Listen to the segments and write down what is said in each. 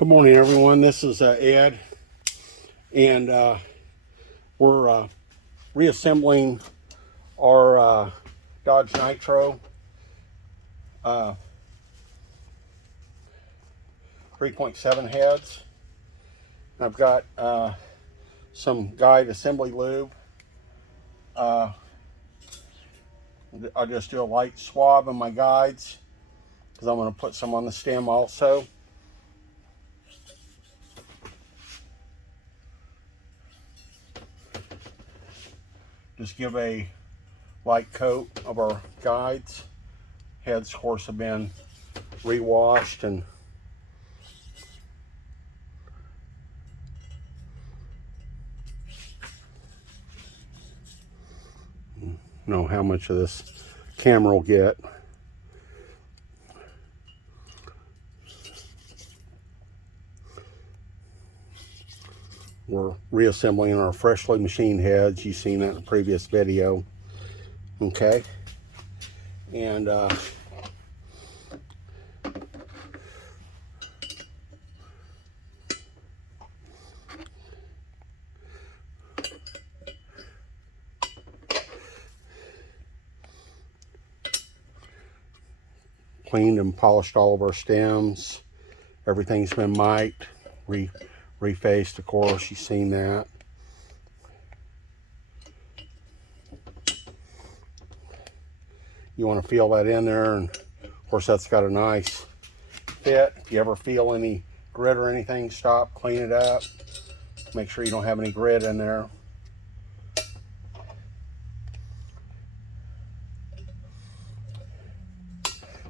Good morning, everyone. This is Ed, and we're reassembling our Dodge Nitro 3.7 heads. I've got some guide assembly lube. I'll just do a light swab in my guides because I'm going to put some on the stem also. Just give a light coat of our guides. Heads, of course, have been re-washed and know how much of this camera will get. We're reassembling our freshly machined heads. You've seen that in a previous video. Okay. And cleaned and polished all of our stems. Everything's been mic'd, refaced, of course. You've seen that. You want to feel that in there, and of course that's got a nice fit. If you ever feel any grit or anything, stop, clean it up. Make sure you don't have any grit in there.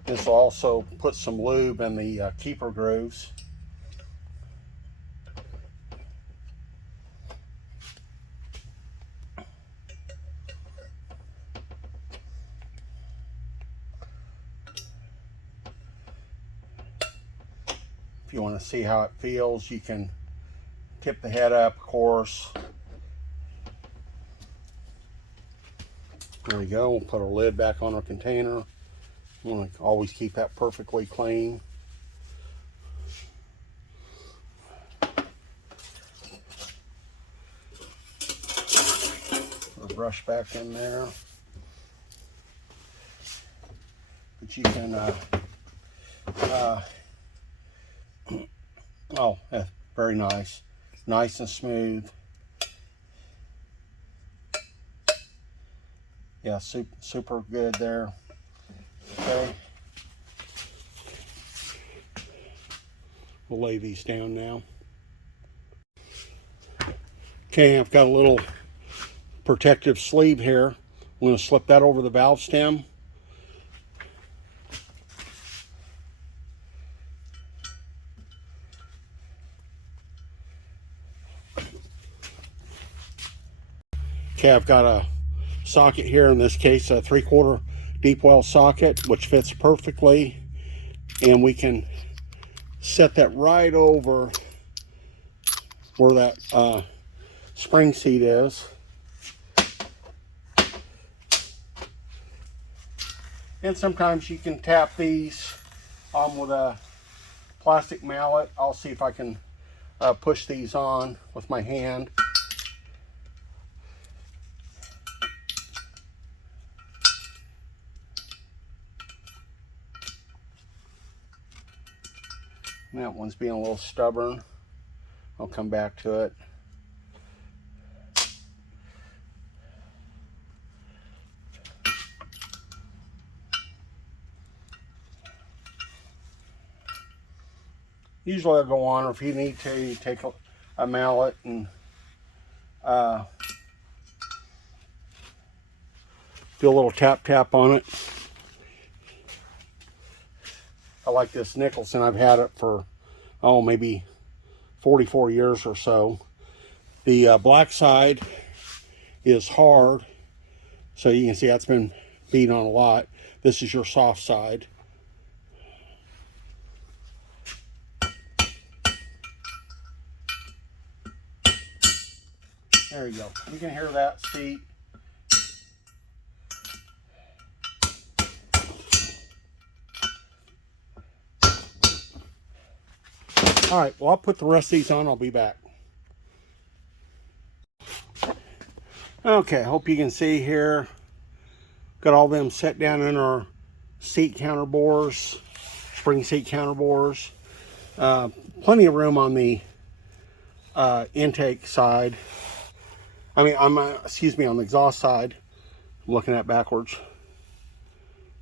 This will also put some lube in the keeper grooves. If you want to see how it feels, you can tip the head up, of course. There we go. We'll put our lid back on our container. You want to always keep that perfectly clean. Put a brush back in there. But you can, oh, yeah, very nice. Nice and smooth. Yeah, super good there. Okay. We'll lay these down now. Okay, I've got a little protective sleeve here. I'm going to slip that over the valve stem. Okay, I've got a socket here, in this case a 3/4 deep well socket, which fits perfectly, and we can set that right over where that spring seat is. And sometimes you can tap these with a plastic mallet. I'll see if I can push these on with my hand. That one's being a little stubborn. I'll come back to it. Usually I'll go on, or if you need to, you take a mallet and do a little tap on it. I like this Nicholson. I've had it for, maybe 44 years or so. The black side is hard, so you can see that's been beat on a lot. This is your soft side. There you go. You can hear that seat. All right, well, I'll put the rest of these on. I'll be back. Okay, hope you can see here. Got all them set down in our seat counter bores, spring seat counter bores. Plenty of room on the intake side. I mean, excuse me, on the exhaust side. I'm looking at backwards.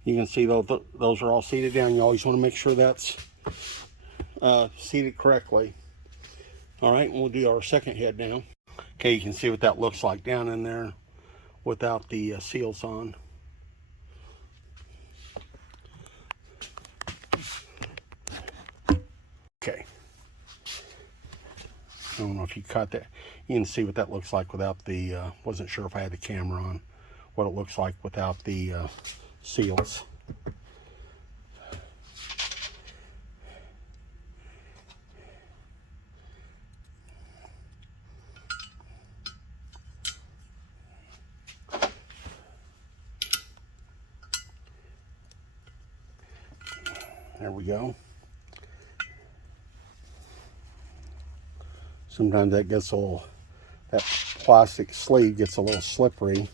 You can see those are all seated down. You always want to make sure that's seated correctly. All right, and we'll do our second head now. Okay, you can see what that looks like down in there without the seals on. Okay. I don't know if you caught that. You can see what that looks like without the, wasn't sure if I had the camera on, what it looks like without the seals. There we go. Sometimes that gets a little, that plastic sleeve gets a little slippery.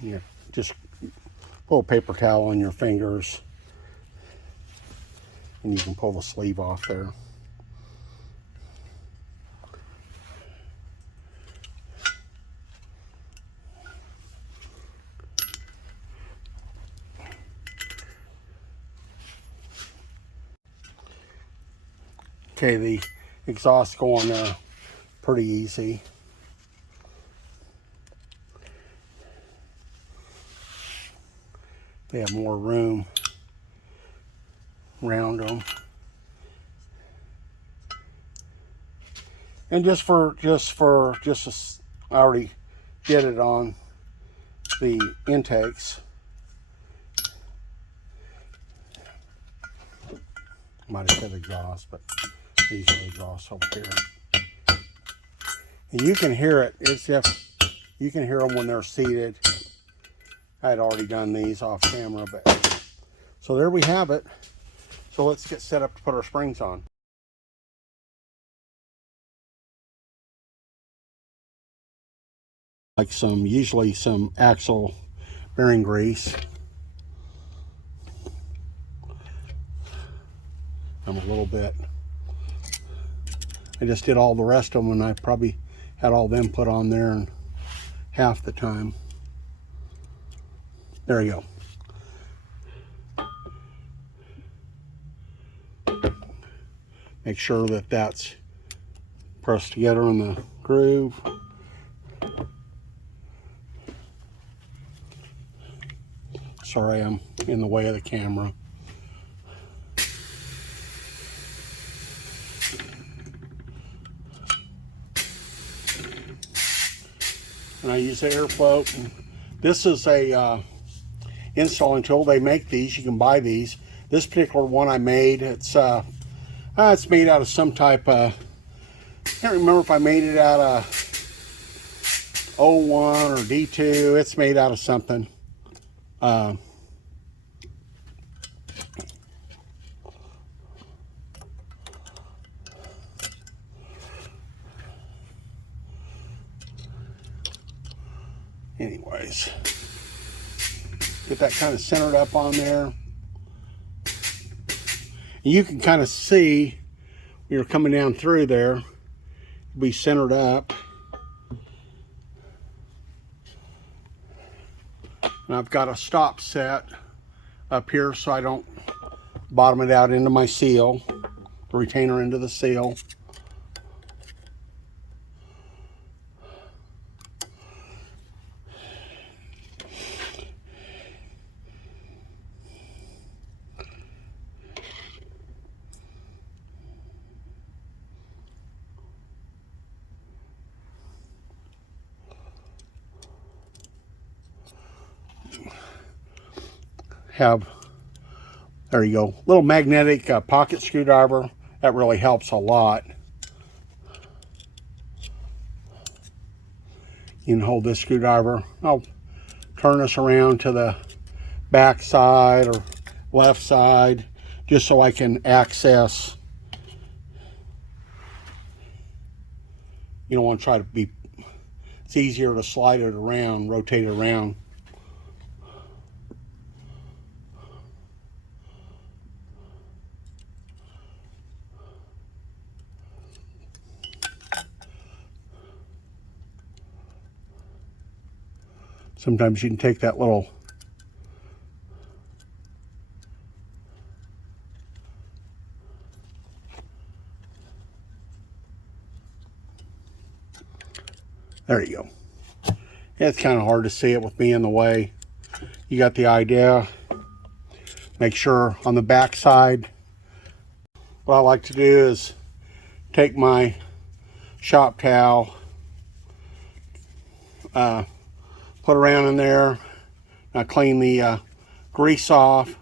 Yeah, just pull a paper towel on your fingers and you can pull the sleeve off there. Okay, the exhaust go on there pretty easy. They have more room around them. And I already did it on the intakes. Might have said exhaust, but these are exhausts over here. And you can hear it. You can hear them when they're seated. I had already done these off camera, but so there we have it. So let's get set up to put our springs on. Like usually some axle bearing grease. I'm a little bit. I just did all the rest of them, and I probably had all them put on there in half the time. There you go. Make sure that that's pressed together in the groove. Sorry, I'm in the way of the camera. And I use the air float. This is a installing tool. They make these. You can buy these. This particular one I made, it's made out of some type of, I can't remember if I made it out of O1 or D2. It's made out of something. Anyways, get that kind of centered up on there. And you can kind of see when you're coming down through there, be centered up. And I've got a stop set up here so I don't bottom it out into my seal, the retainer into the seal. There you go, little magnetic pocket screwdriver. That really helps a lot. You can hold this screwdriver. I'll turn this around to the back side or left side, just so I can access. You don't want to try to be, it's easier to slide it around, rotate it around. Sometimes you can take that little there you go. It's kind of hard to see it with me in the way. You got the idea. Make sure on the back side, what I like to do is take my shop towel, put around in there. I clean the grease off.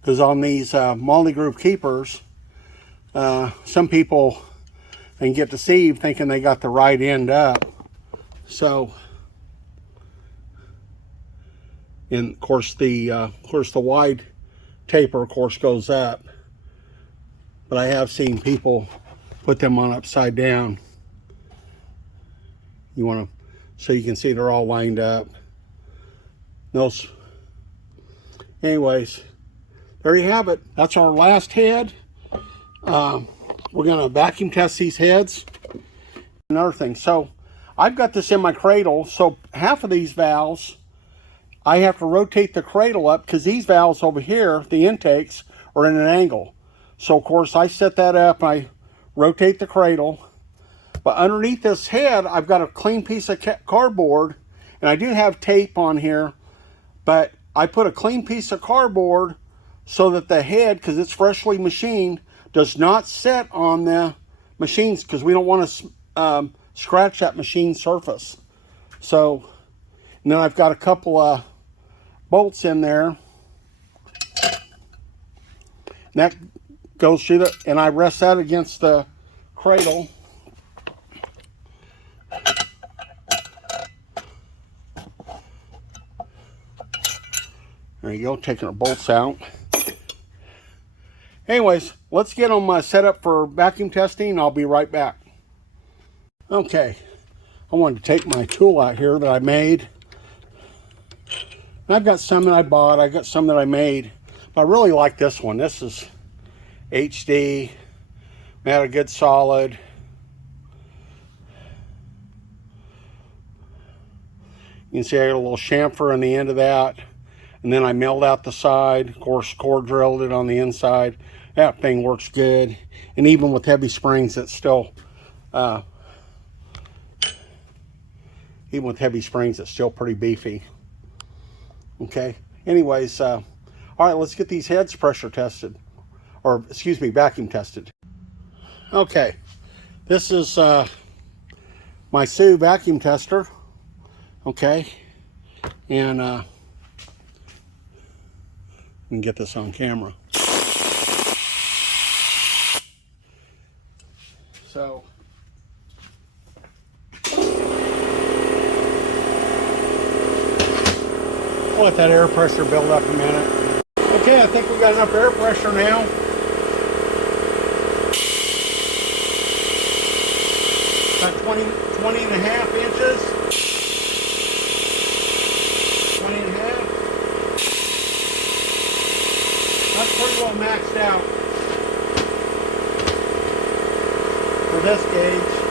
Because on these multi-groove keepers, some people can get deceived thinking they got the right end up. So, and of course the wide taper, of course, goes up. But I have seen people put them on upside down. You want to, so you can see they're all lined up. Those, anyways, there you have it. That's our last head. We're going to vacuum test these heads. Another thing, so I've got this in my cradle, so half of these valves, I have to rotate the cradle up because these valves over here, the intakes, are in an angle. So of course I set that up, I rotate the cradle. But underneath this head, I've got a clean piece of cardboard, and I do have tape on here, but I put a clean piece of cardboard so that the head, because it's freshly machined, does not set on the machines, because we don't want to scratch that machine surface. So, and then I've got a couple of bolts in there. And that goes through the, and I rest that against the cradle. There you go, taking our bolts out. Anyways, let's get them set up for vacuum testing. I'll be right back. Okay, I wanted to take my tool out here that I made. And I've got some that I bought, I've got some that I made, but I really like this one. This is HD, made a good solid. You can see I got a little chamfer on the end of that. And then I milled out the side, of course, core drilled it on the inside. That thing works good. And even with heavy springs, it's still, even with heavy springs, it's still pretty beefy. Okay, anyways, all right, let's get these heads pressure tested. Or, excuse me, vacuum tested. Okay, this is my Sioux vacuum tester. Okay, and we can get this on camera. So, I'll let that air pressure build up a minute. Okay, I think we got enough air pressure now. About 20 and a half inches. 20 and a half. That's pretty well maxed out for this gauge.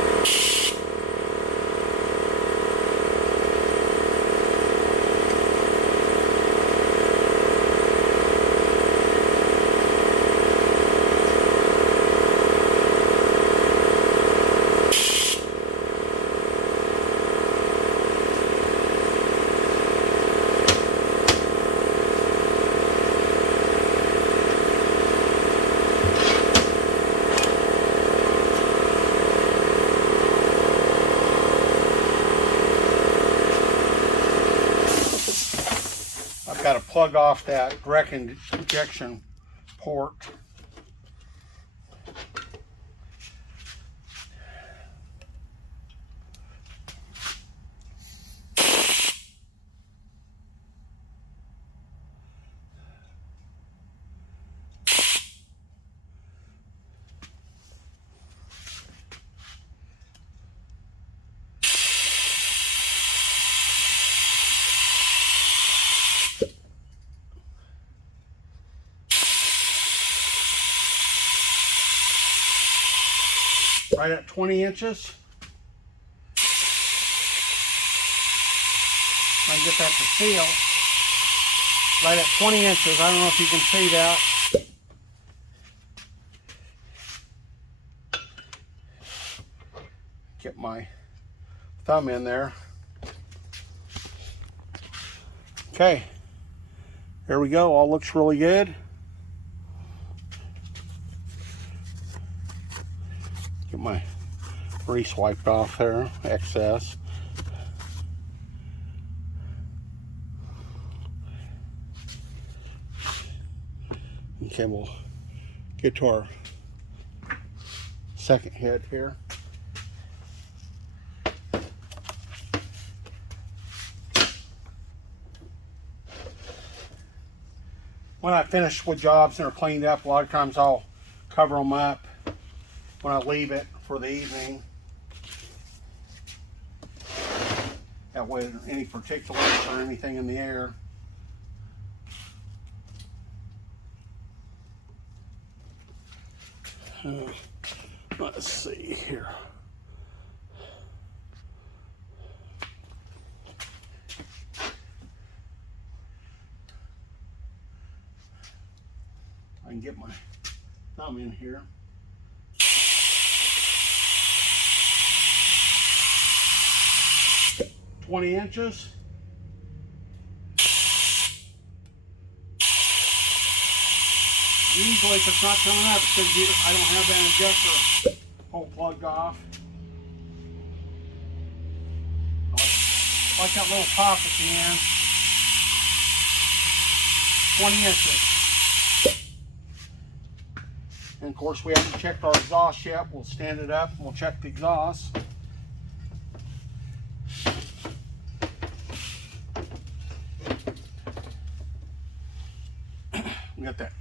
Got to plug off that direct injection port. right at 20 inches. I can get that to seal. Right at 20 inches. I don't know if you can see that. Get my thumb in there. Okay, there we go. All looks really good. Get my grease wiped off there, excess. Okay, we'll get to our second head here. When I finish with jobs and are cleaned up, a lot of times I'll cover them up when I leave it for the evening. That way any particulates or anything in the air. Let's see here. I can get my thumb in here. "20 inches. Usually if it's not coming up, it's because I don't have that injector hole plugged off. Like that little pop at the end. 20 inches. And of course we haven't checked our exhaust yet. We'll stand it up and we'll check the exhaust. We got that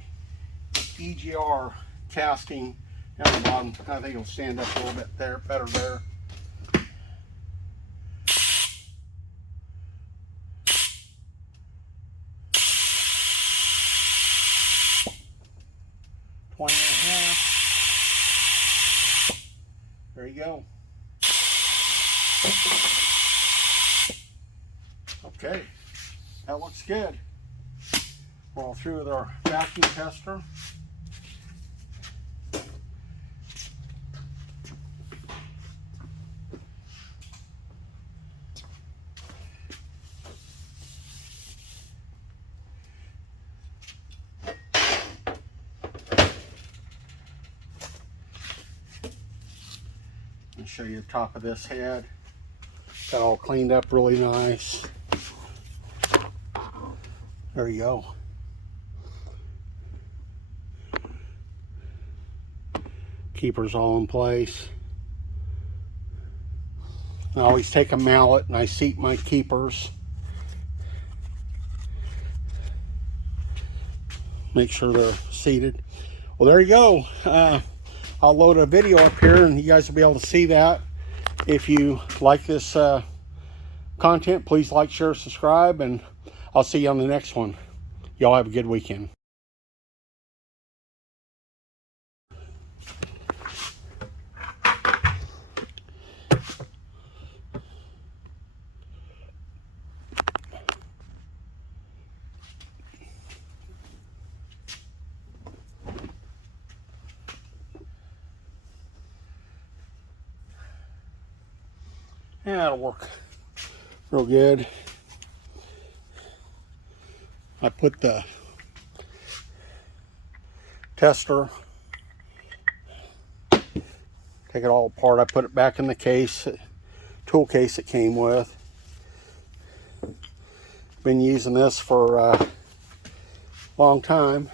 EGR casting down the bottom. I think it'll stand up a little bit there, better there. There you go. Okay, that looks good. We're all through with our vacuum tester. I'll show you the top of this head. Got all cleaned up really nice. There you go. Keepers all in place. I always take a mallet and I seat my keepers. Make sure they're seated. Well, there you go. I'll load a video up here and you guys will be able to see that. If you like this content, please like, share, subscribe, and I'll see you on the next one. Y'all have a good weekend. Yeah, that'll work real good. I put the tester, take it all apart. I put it back in the case, tool case it came with. Been using this for a long time.